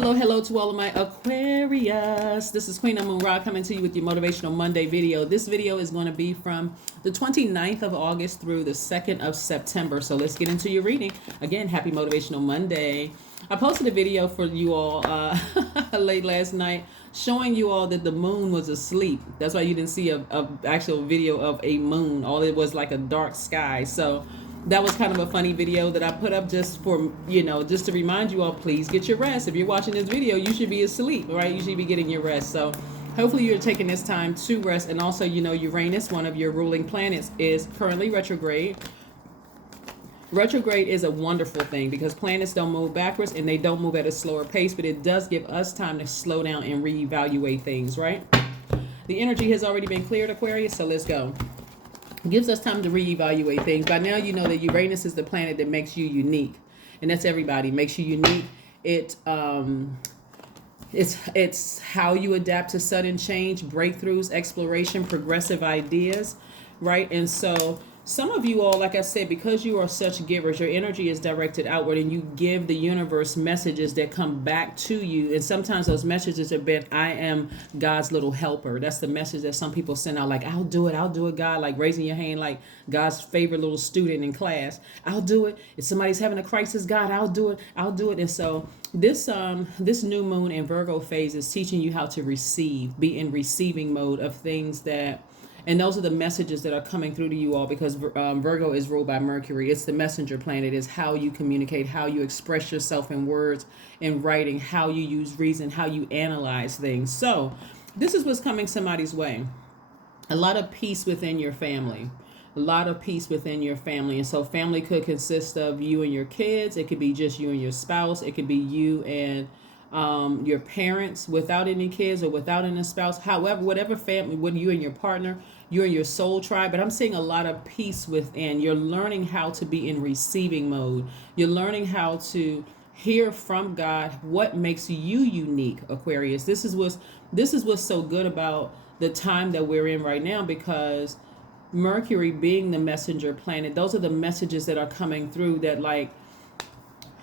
Hello to all of my Aquarius. This is Queen of Moon Ra coming to you with your Motivational Monday video. This video is going to be from the 29th of August through the 2nd of September. So let's get into your reading. Again, happy Motivational Monday. I posted a video for you all late last night showing you all that the moon was asleep. That's why you didn't see a actual video of a moon. All it was like a dark sky. So that was kind of a funny video that I put up just for, just to remind you all, please get your rest. If you're watching this video, you should be asleep, right? You should be getting your rest. So hopefully you're taking this time to rest. And also, Uranus, one of your ruling planets, is currently retrograde. Retrograde is a wonderful thing because planets don't move backwards and they don't move at a slower pace, but it does give us time to slow down and reevaluate things, right? The energy has already been cleared, Aquarius, so let's go. It gives us time to reevaluate things. By now, you know that Uranus is the planet that makes you unique, and that's everybody. Makes you unique. It's how you adapt to sudden change, breakthroughs, exploration, progressive ideas, right? And so some of you all, like I said, because you are such givers, your energy is directed outward and you give the universe messages that come back to you. And sometimes those messages have been, I am God's little helper. That's the message that some people send out, like, I'll do it, God, like raising your hand like God's favorite little student in class. I'll do it. If somebody's having a crisis, God, I'll do it. And so this new moon in Virgo phase is teaching you how to receive, be in receiving mode of things that. And those are the messages that are coming through to you all because Virgo is ruled by Mercury. It's the messenger planet. It's how you communicate, how you express yourself in words, in writing, how you use reason, how you analyze things. So this is what's coming somebody's way. A lot of peace within your family. A lot of peace within your family. And so family could consist of you and your kids. It could be just you and your spouse. It could be you and your parents without any kids or without any spouse, however, whatever family, with you and your partner, you and your soul tribe. But I'm seeing a lot of peace within. You're learning how to be in receiving mode. You're learning how to hear from God what makes you unique, Aquarius. This is what's so good about the time that we're in right now, because Mercury being the messenger planet, those are the messages that are coming through that, like,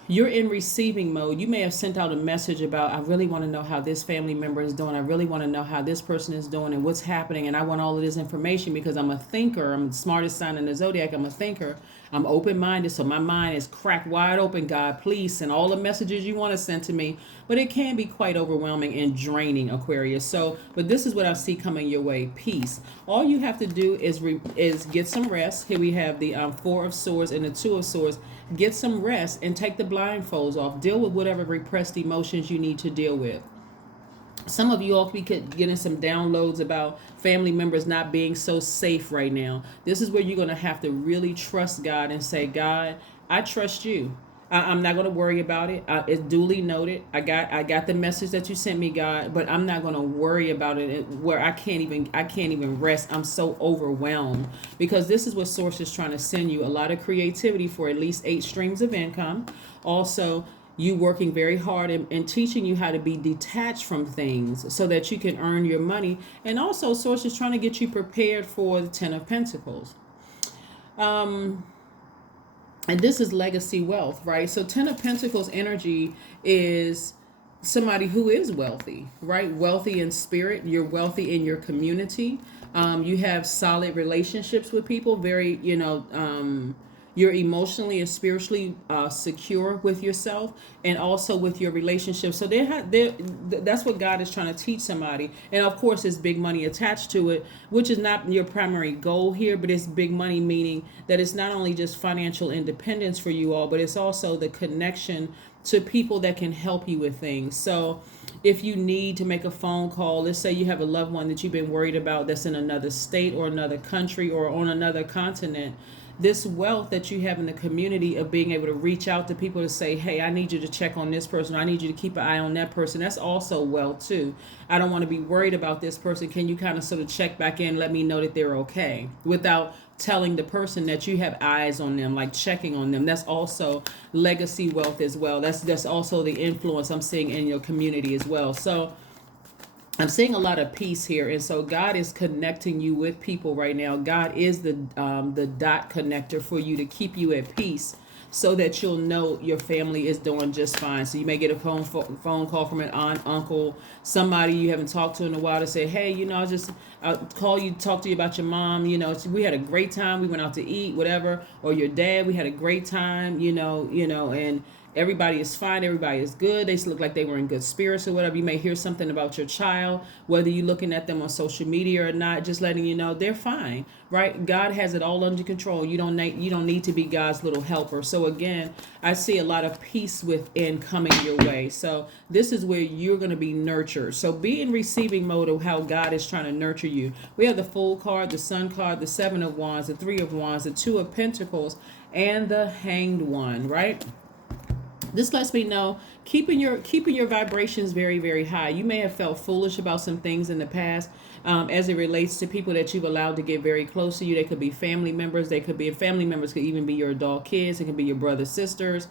you're in receiving mode. You may have sent out a message about, I really want to know how this family member is doing. I really want to know how this person is doing and what's happening. And I want all of this information because I'm a thinker. I'm the smartest sign in the zodiac. I'm a thinker. I'm open-minded. So my mind is cracked wide open. God, please send all the messages you want to send to me. But it can be quite overwhelming and draining, Aquarius. So, but this is what I see coming your way. Peace. All you have to do is get some rest. Here we have the Four of Swords and the Two of Swords. Get some rest and take the blindfolds off. Deal with whatever repressed emotions you need to deal with. Some of you all be getting some downloads about family members not being so safe right now. This is where you're going to have to really trust God and say, God, I trust you. I'm not going to worry about it. It's duly noted. I got the message that you sent me, God, but I'm not going to worry about it where I can't even rest. I'm so overwhelmed because this is what Source is trying to send you. A lot of creativity for at least 8 streams of income. Also, you working very hard and teaching you how to be detached from things so that you can earn your money. And also, Source is trying to get you prepared for the 10 of Pentacles. And this is legacy wealth, right? So 10 of Pentacles energy is somebody who is wealthy, right? Wealthy in spirit. You're wealthy in your community. You have solid relationships with people. Very, you're emotionally and spiritually secure with yourself and also with your relationships. So that's what God is trying to teach somebody. And of course, there's big money attached to it, which is not your primary goal here, but it's big money, meaning that it's not only just financial independence for you all, but it's also the connection to people that can help you with things. So if you need to make a phone call, let's say you have a loved one that you've been worried about that's in another state or another country or on another continent, this wealth that you have in the community of being able to reach out to people to say, hey, I need you to check on this person. I need you to keep an eye on that person. That's also wealth too. I don't want to be worried about this person. Can you kind of sort of check back in, let me know that they're okay without telling the person that you have eyes on them, like checking on them. That's also legacy wealth as well. That's also the influence I'm seeing in your community as well. So I'm seeing a lot of peace here. And so God is connecting you with people right now. God is the dot connector for you to keep you at peace so that you'll know your family is doing just fine. So you may get a phone call from an aunt, uncle, somebody you haven't talked to in a while to say, hey, I'll call you, talk to you about your mom. We had a great time. We went out to eat, whatever. Or your dad, we had a great time, and everybody is fine, everybody is good, they look like they were in good spirits or whatever. You may hear something about your child, whether you're looking at them on social media or not, just letting you know they're fine, right? God has it all under control. You don't need to be God's little helper. So again, I see a lot of peace within coming your way. So this is where you're going to be nurtured. So be in receiving mode of how God is trying to nurture you. We have the Fool card, the Sun card, the Seven of Wands, the Three of Wands, the Two of Pentacles, and the Hanged One, right? This lets me know keeping your vibrations very, very high. You may have felt foolish about some things in the past, as it relates to people that you've allowed to get very close to you. They could be family members. Family members could even be your adult kids. It could be your brothers, sisters,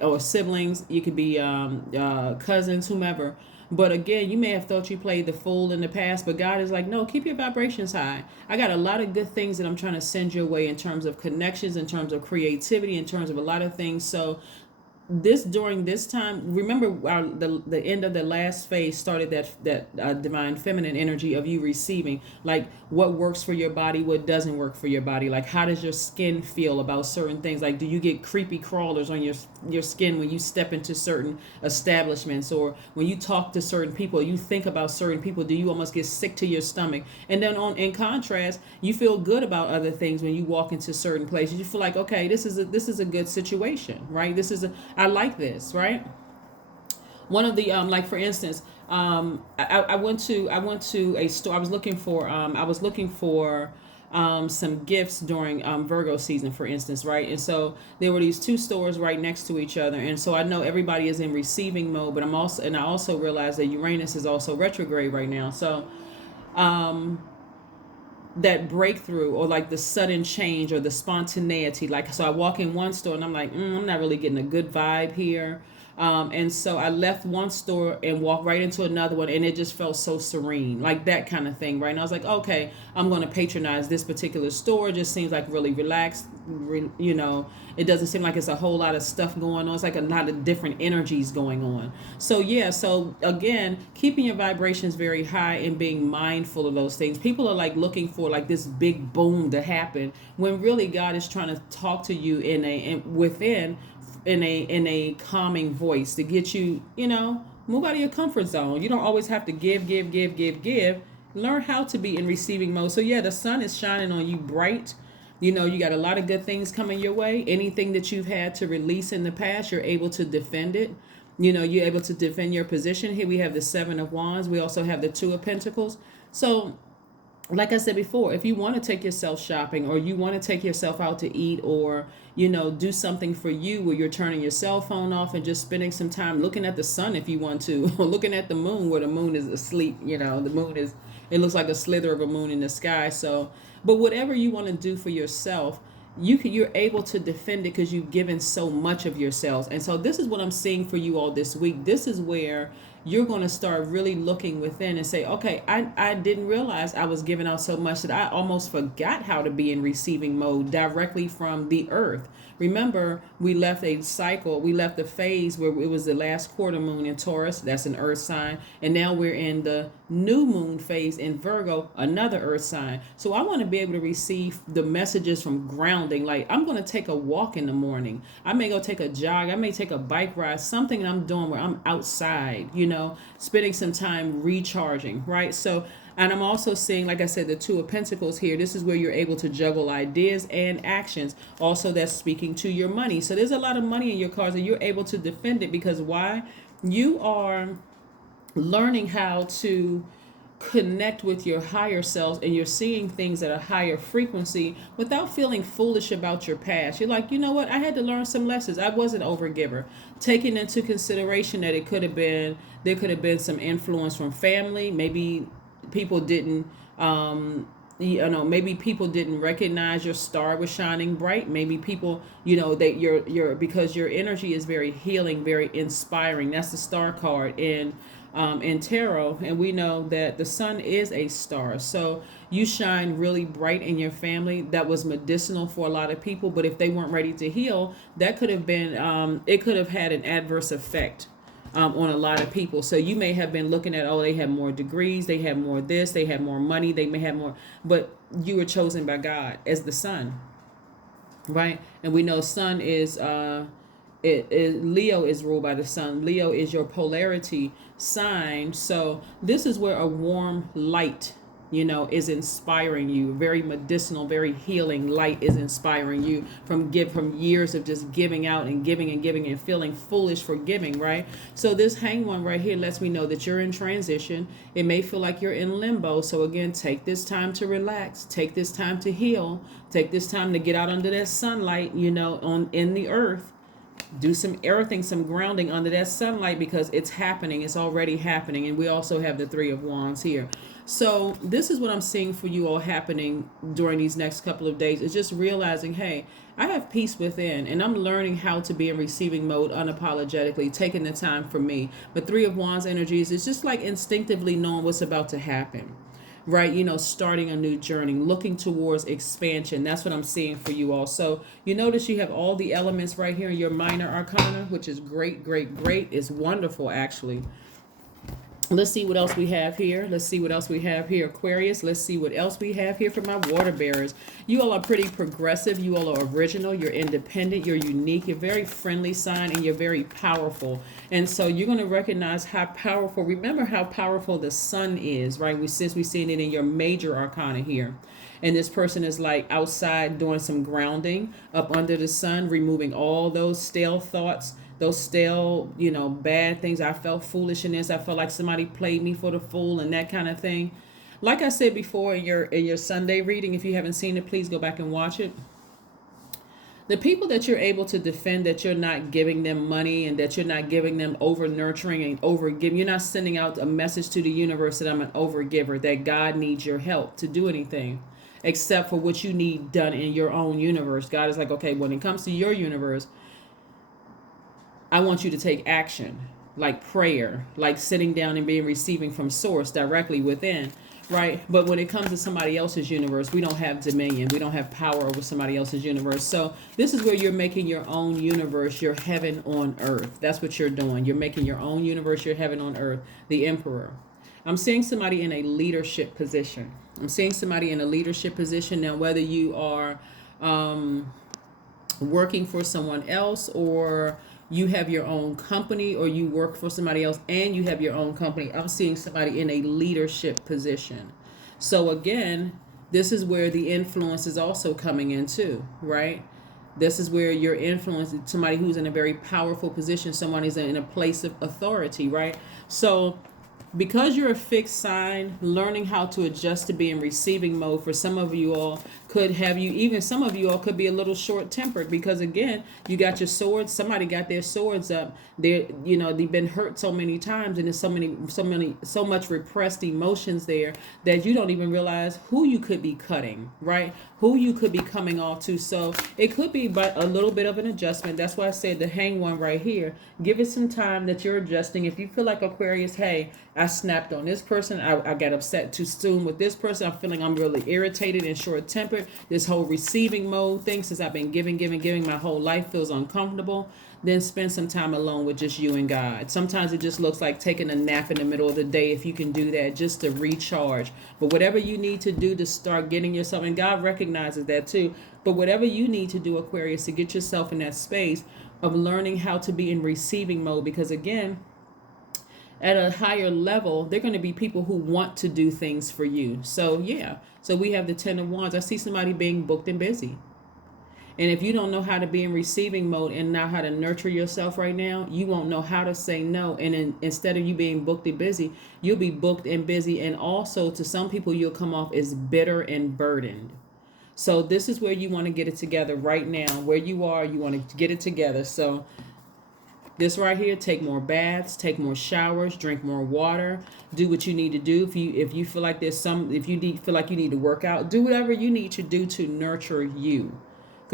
or siblings. You could be cousins, whomever. But again, you may have thought you played the fool in the past, but God is like, no, keep your vibrations high. I got a lot of good things that I'm trying to send your way in terms of connections, in terms of creativity, in terms of a lot of things. So during this time, remember the end of the last phase started that divine feminine energy of you receiving, like what works for your body, what doesn't work for your body, like how does your skin feel about certain things, like do you get creepy crawlers on your skin when you step into certain establishments, or when you talk to certain people, you think about certain people, do you almost get sick to your stomach? And then in contrast, you feel good about other things when you walk into certain places. You feel like, okay, this is a good situation, right? I like this, right? One of the like for instance, I went to a store. I was looking for some gifts during Virgo season, for instance, right? And so there were these two stores right next to each other, and so I know everybody is in receiving mode, but I also realized that Uranus is also retrograde right now. So that breakthrough, or like the sudden change, or the spontaneity, like, so I walk in one store and I'm like, I'm not really getting a good vibe here, and so I left one store and walked right into another one, and it just felt so serene, like that kind of thing, right? And I was like, okay, I'm going to patronize this particular store. It just seems like really relaxed, it doesn't seem like it's a whole lot of stuff going on. It's like a lot of different energies going on. So yeah, so again, keeping your vibrations very high and being mindful of those things. People are like looking for like this big boom to happen, when really God is trying to talk to you in a calming voice to get you, move out of your comfort zone. You don't always have to give. Learn how to be in receiving mode. So yeah, the sun is shining on you bright. You got a lot of good things coming your way. Anything that you've had to release in the past, you're able to defend it. You're able to defend your position. Here we have the Seven of Wands. We also have the Two of Pentacles. So like I said before, if you want to take yourself shopping, or you want to take yourself out to eat, or do something for you where you're turning your cell phone off and just spending some time looking at the sun if you want to, or looking at the moon where the moon is asleep, it looks like a slither of a moon in the sky. So, but whatever you want to do for yourself, you're able to defend it because you've given so much of yourselves. And so this is what I'm seeing for you all this week. This is where you're going to start really looking within and say, okay, I didn't realize I was giving out so much that I almost forgot how to be in receiving mode directly from the earth. Remember, we left a phase where it was the last quarter moon in Taurus, that's an earth sign, and now we're in the new moon phase in Virgo, another earth sign. So I want to be able to receive the messages from grounding. Like, I'm going to take a walk in the morning. I may go take a jog. I may take a bike ride, something I'm doing where I'm outside, spending some time recharging, right? So, and I'm also seeing, like I said, the Two of Pentacles here. This is where you're able to juggle ideas and actions. Also, that's speaking to your money. So there's a lot of money in your cards, and you're able to defend it because why? You are learning how to connect with your higher selves, and you're seeing things at a higher frequency without feeling foolish about your past. You're like, you know what? I had to learn some lessons. I was an overgiver. Taking into consideration that there could have been some influence from family. Maybe people didn't maybe people didn't recognize your star was shining bright. Maybe people, that you're because your energy is very healing, very inspiring. That's the star card in in tarot, and we know that the sun is a star. So you shine really bright in your family. That was medicinal for a lot of people, but if they weren't ready to heal, that could have been, it could have had an adverse effect on a lot of people. So you may have been looking at, oh, they have more degrees, they have more this, they have more money, they may have more, but you were chosen by God as the sun, right? And we know sun is Leo is ruled by the sun. Leo is your polarity sign. So this is where a warm light, is inspiring you. Very medicinal, very healing light is inspiring you from years of just giving out and giving and giving and feeling foolish for giving, right? So this hang one right here lets me know that you're in transition. It may feel like you're in limbo. So again, take this time to relax. Take this time to heal. Take this time to get out under that sunlight, in the earth. Do some earthing, some grounding under that sunlight, because it's happening. It's already happening. And we also have the Three of Wands here. So this is what I'm seeing for you all happening during these next couple of days. It's just realizing, hey, I have peace within, and I'm learning how to be in receiving mode unapologetically, taking the time for me. But Three of Wands energies is just like instinctively knowing what's about to happen. Right, starting a new journey, looking towards expansion. That's what I'm seeing for you all. So you notice you have all the elements right here in your minor arcana, which is great, great, great. It's wonderful, actually. Let's see what else we have here. Let's see what else we have here, Aquarius. Let's see what else we have here for my water bearers. You all are pretty progressive. You all are original. You're independent. You're unique. You're very friendly sign, and you're very powerful. And so you're going to recognize how powerful. Remember how powerful the sun is, right? Since we've seen it in your major arcana here. And this person is like outside doing some grounding up under the sun, removing all those stale thoughts, those stale, bad things. I felt foolish in this. I felt like somebody played me for the fool and that kind of thing. Like I said before in your Sunday reading, if you haven't seen it, please go back and watch it. The people that you're able to defend, that you're not giving them money and that you're not giving them over nurturing and over giving, you're not sending out a message to the universe that I'm an over giver, that God needs your help to do anything except for what you need done in your own universe. God is like, okay, when it comes to your universe, I want you to take action, like prayer, like sitting down and being receiving from source directly within, right? But when it comes to somebody else's universe, we don't have dominion. We don't have power over somebody else's universe. So this is where you're making your own universe, your heaven on earth. That's what you're doing. You're making your own universe, your heaven on earth, the Emperor. I'm seeing somebody in a leadership position. I'm seeing somebody in a leadership position. Now, whether you are working for someone else, or you have your own company, or you work for somebody else and you have your own company, I'm seeing somebody in a leadership position. So again, this is where the influence is also coming in too, right? This is where your influence, somebody who's in a very powerful position, someone who's in a place of authority, right? So because you're a fixed sign, learning how to adjust to be in receiving mode for some of you all could have you, even some of you all could be a little short-tempered, because again, you got your swords, somebody got their swords up. They've been hurt so many times, and there's so much repressed emotions there that you don't even realize who you could be cutting, right? Who you could be coming off to. So it could be but a little bit of an adjustment. That's why I said the hang one right here. Give it some time that you're adjusting. If you feel like, Aquarius, hey, I snapped on this person, I got upset too soon with this person, I'm feeling I'm really irritated and short-tempered, this whole receiving mode thing, since I've been giving my whole life feels uncomfortable, then spend some time alone with just you and God. Sometimes it just looks like taking a nap in the middle of the day, if you can do that, just to recharge. But whatever you need to do to start getting yourself, and God recognizes that too, but whatever you need to do, Aquarius, to get yourself in that space of learning how to be in receiving mode, because again, at a higher level, they're going to be people who want to do things for you. So yeah, so we have the Ten of Wands. I see somebody being booked and busy. And if you don't know how to be in receiving mode and know how to nurture yourself right now, you won't know how to say no. And instead of you being booked and busy, you'll be booked and busy. And also to some people, you'll come off as bitter and burdened. So this is where you want to get it together right now. Where you are, you want to get it together. So this right here, take more baths, take more showers, drink more water, do what you need to do. If you feel like feel like you need to work out, do whatever you need to do to nurture you.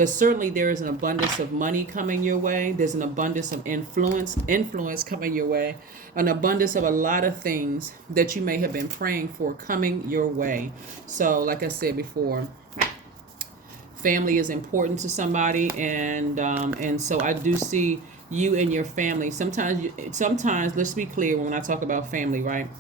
because certainly there is an abundance of money coming your way. There's an abundance of influence coming your way, an abundance of a lot of things that you may have been praying for coming your way. So like I said before, family is important to somebody, and so I do see you and your family. Sometimes let's be clear when I talk about family, right?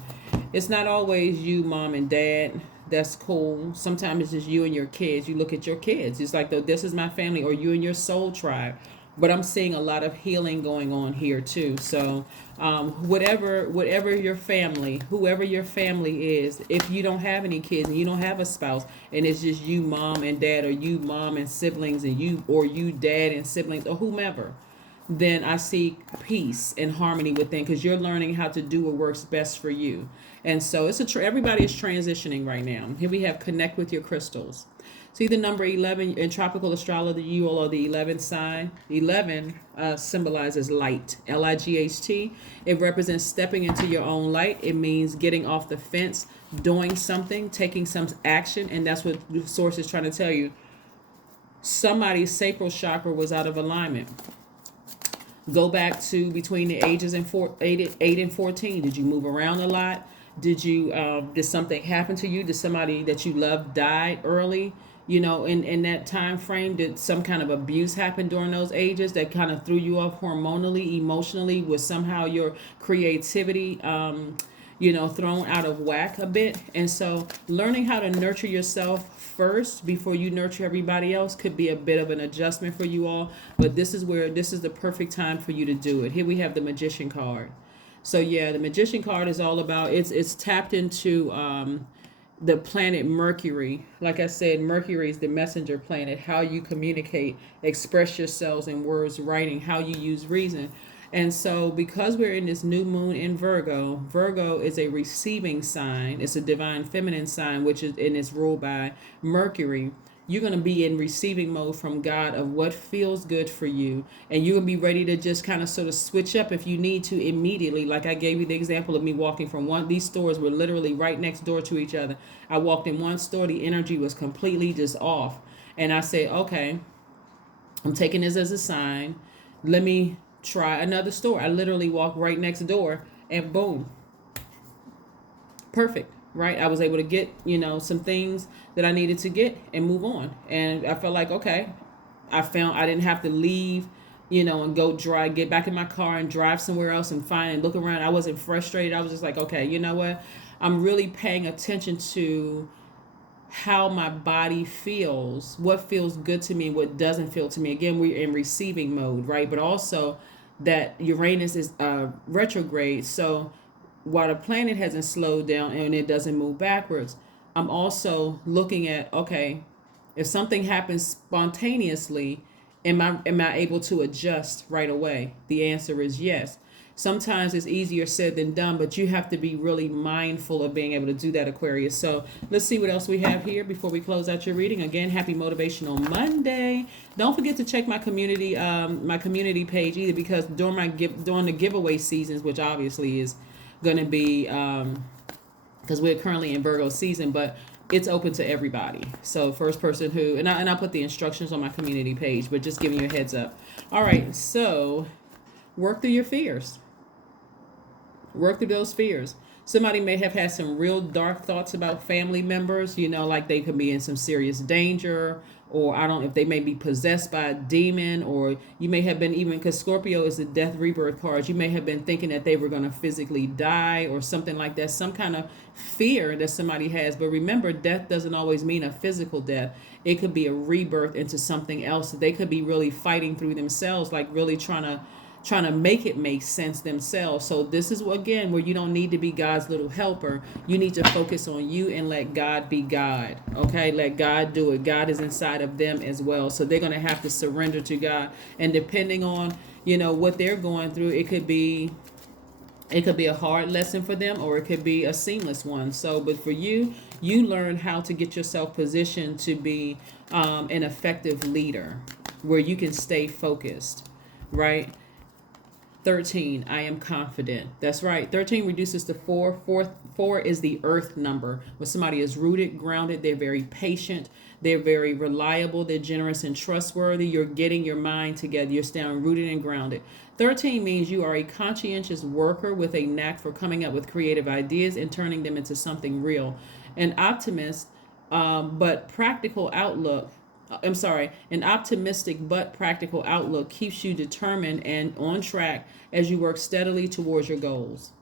It's not always you, mom and dad. That's cool. Sometimes it's just you and your kids. You look at your kids. It's like, this is my family, or you and your soul tribe. But I'm seeing a lot of healing going on here too. So whatever your family, whoever your family is, if you don't have any kids and you don't have a spouse, and it's just you, mom and dad, or you, mom and siblings, and you, dad and siblings, or whomever, then I see peace and harmony within, because you're learning how to do what works best for you. And so everybody is transitioning right now. Here we have connect with your crystals. See the number 11 in tropical astrology, you all are the 11th sign. 11 symbolizes light, Light. It represents stepping into your own light. It means getting off the fence, doing something, taking some action. And that's what the source is trying to tell you. Somebody's sacral chakra was out of alignment. Go back to between the ages of 8 and 14. Did you move around a lot? Did something happen to you? Did somebody that you loved die early? In that time frame, did some kind of abuse happen during those ages that kind of threw you off hormonally, emotionally? Was somehow your creativity, thrown out of whack a bit? And so learning how to nurture yourself first before you nurture everybody else could be a bit of an adjustment for you all. But this is the perfect time for you to do it. Here we have the Magician card. So yeah, the Magician card is all about, it's tapped into the planet Mercury. Like I said, Mercury is the messenger planet, how you communicate, express yourselves in words, writing, how you use reason. And so because we're in this new moon in Virgo, Virgo is a receiving sign. It's a divine feminine sign, which is, and it's ruled by Mercury. You're going to be in receiving mode from God of what feels good for you. And you're going to be ready to just kind of sort of switch up if you need to immediately. Like I gave you the example of me walking from these stores were literally right next door to each other. I walked in one store, the energy was completely just off. And I said, okay, I'm taking this as a sign. Let me try another store. I literally walked right next door and boom. Perfect. Right, I was able to get some things that I needed to get and move on, and I felt like okay, I didn't have to leave, and get back in my car and drive somewhere else and find and look around. I wasn't frustrated. I was just like, okay, you know what? I'm really paying attention to how my body feels, what feels good to me, and what doesn't feel to me. Again, we're in receiving mode, right? But also that Uranus is retrograde, so while the planet hasn't slowed down and it doesn't move backwards, I'm also looking at, okay, if something happens spontaneously, am I able to adjust right away? The answer is yes. Sometimes it's easier said than done, but you have to be really mindful of being able to do that, Aquarius. So let's see what else we have here before we close out your reading. Again, happy Motivational Monday. Don't forget to check my community page either, because during the giveaway seasons, which obviously is going to be because we're currently in Virgo season, but it's open to everybody. So first person who, and I'll put the instructions on my community page, but just giving you a heads up. All right, so work through your fears. Work through those fears. Somebody may have had some real dark thoughts about family members, like they could be in some serious danger, or if they may be possessed by a demon, or you may have been, even because Scorpio is the death rebirth card, you may have been thinking that they were going to physically die or something like that, some kind of fear that somebody has. But remember, death doesn't always mean a physical death. It could be a rebirth into something else. They could be really fighting through themselves, like really trying to make it make sense themselves. So this is, again, where you don't need to be God's little helper. You need to focus on you and let God be God. Okay, let God do it. God is inside of them as well. So they're going to have to surrender to God. And depending on, what they're going through, it could be a hard lesson for them, or it could be a seamless one. So, but for you learn how to get yourself positioned to be an effective leader where you can stay focused, right? 13, I am confident. That's right. 13 reduces to 4. Four is the earth number. When somebody is rooted, grounded, they're very patient, they're very reliable, they're generous and trustworthy. You're getting your mind together. You're staying rooted and grounded. 13 means you are a conscientious worker with a knack for coming up with creative ideas and turning them into something real. An optimist, but practical outlook. An optimistic but practical outlook keeps you determined and on track as you work steadily towards your goals.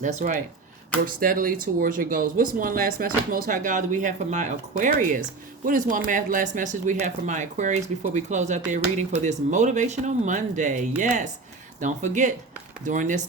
That's right. Work steadily towards your goals. What's one last message, Most High God, that we have for my Aquarius? What is one last message we have for my Aquarius before we close out their reading for this Motivational Monday? Yes. Don't forget, during this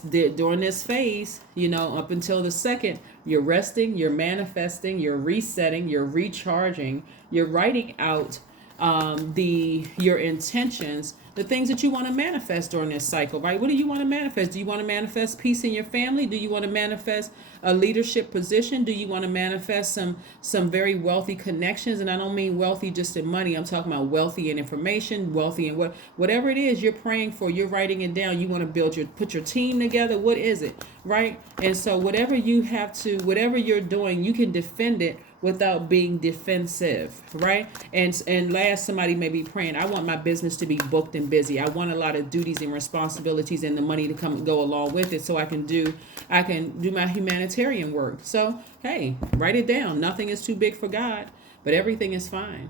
phase, up until the 2nd, you're resting, you're manifesting, you're resetting, you're recharging, you're writing out your intentions, the things that you want to manifest during this cycle, right? What do you want to manifest? Do you want to manifest peace in your family? Do you want to manifest a leadership position? Do you want to manifest some very wealthy connections? And I don't mean wealthy just in money. I'm talking about wealthy in information, wealthy in whatever it is you're praying for, you're writing it down. You want to put your team together. What is it, right? And so whatever you're doing, you can defend it without being defensive, right? And last, somebody may be praying, I want my business to be booked and busy. I want a lot of duties and responsibilities and the money to come and go along with it so I can do my humanitarian work. So, hey, write it down. Nothing is too big for God, but everything is fine.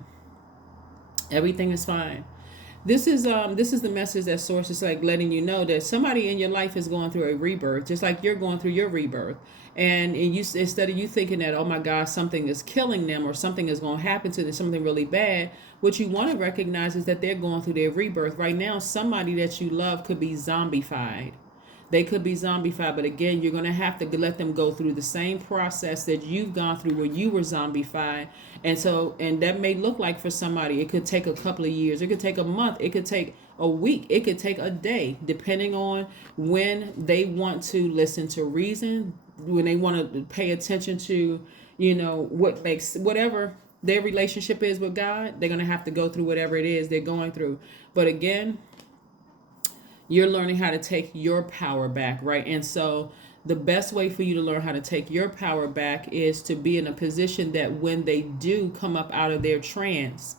Everything is fine. This is the message that Source is like letting you know that somebody in your life is going through a rebirth, just like you're going through your rebirth. And instead of you thinking that, oh my God, something is killing them or something is going to happen to them, something really bad, what you want to recognize is that they're going through their rebirth. Right now, somebody that you love could be zombified. They could be zombified, but again, you're going to have to let them go through the same process that you've gone through when you were zombified. And that may look like for somebody, it could take a couple of years. It could take a month. It could take a week. It could take a day, depending on when they want to listen to reason, when they want to pay attention to, what makes, whatever their relationship is with God, they're going to have to go through whatever it is they're going through. But again, you're learning how to take your power back, right? And so the best way for you to learn how to take your power back is to be in a position that when they do come up out of their trance,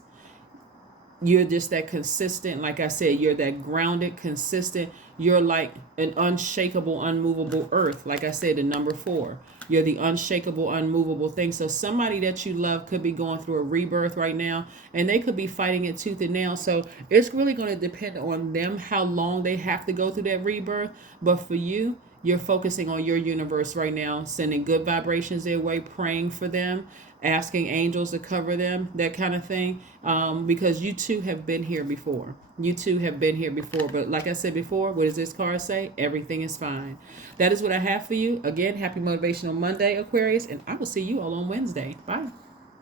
you're just that consistent. Like I said, you're that grounded, consistent. You're like an unshakable, unmovable earth. Like I said, the number 4. You're the unshakable, unmovable thing. So somebody that you love could be going through a rebirth right now, and they could be fighting it tooth and nail. So it's really going to depend on them how long they have to go through that rebirth. But for you, you're focusing on your universe right now, sending good vibrations their way, praying for them, asking angels to cover them, that kind of thing, because you too have been here before. You too have been here before. But like I said before, what does this card say? Everything is fine. That is what I have for you. Again, happy Motivational Monday, Aquarius, and I will see you all on Wednesday. Bye.